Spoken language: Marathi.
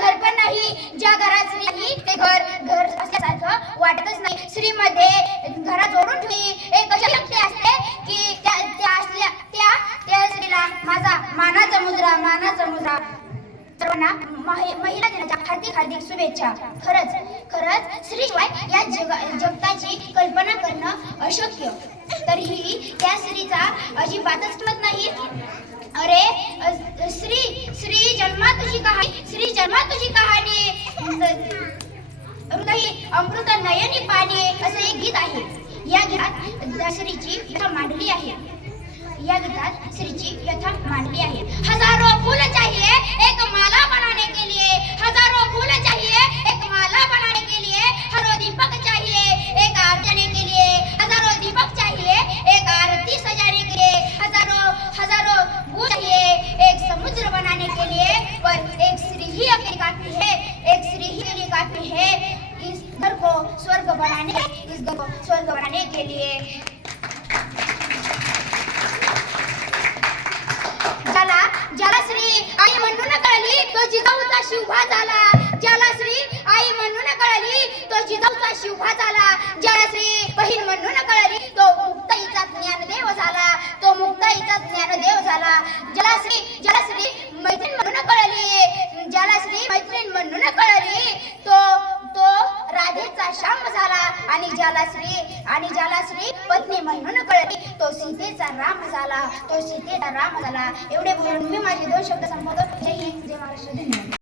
घर पण नाही, ज्या घरात स्त्री नाही ते घर घर असल्यासारखं वाटतच नाही. स्त्रीमध्ये घरात जोडून ठेवली एक अशी शक्ती असते की त्या स्त्रीला माझा मानाचा मुजरा. सर्वांना महिला दिनाच्या हार्दिक हार्दिक शुभेच्छा. खरंच स्त्रीशिवाय या जगताची कल्पना करणं अशक्य. तरीही त्या स्त्रीचा अजिबातच किंमत नाही. अरे श्री जन्मात तुझी कहाणी हृदयी अमृत नयनी पाणी असं एक गीत आहे. या गीतात स्त्रीची व्यथा मांडली आहे. हजारों फूल चाहिए एक माला बनाने के लिए, हजारों फूल चाहिए एक माला बनाने के लिए, हजारों दीपक चाहिए एक आरती के लिए, हजारों दीपक चाहिए एक आरती सजाने के लिए, हजारों बूंद चाहिए एक समुद्र बनाने के लिए, पर एक स्त्री ही अकेली काफी है इस घर को स्वर्ग बनाने के लिए. ज्याला श्री आई म्हणून कळली तो जिजाऊचा शिवभा झाला. ज्याला श्री आई म्हणून कळली तो जिजाऊचा शिवभा झाला. ज्याला श्री बहीण म्हणून कळली तो मुक्ताईचा ज्ञानदेव झाला. ज्याला श्री मैत्रीण म्हणून कळली तो राधेचा श्याम झाला. आणि ज्याला श्री पत्नी म्हणून कळली तो सीतेचा राम झाला. एवढे बोलून मी माझे 2 शब्द संपवतो. जय हिंद, जय महाराष्ट्र. धन्यवाद.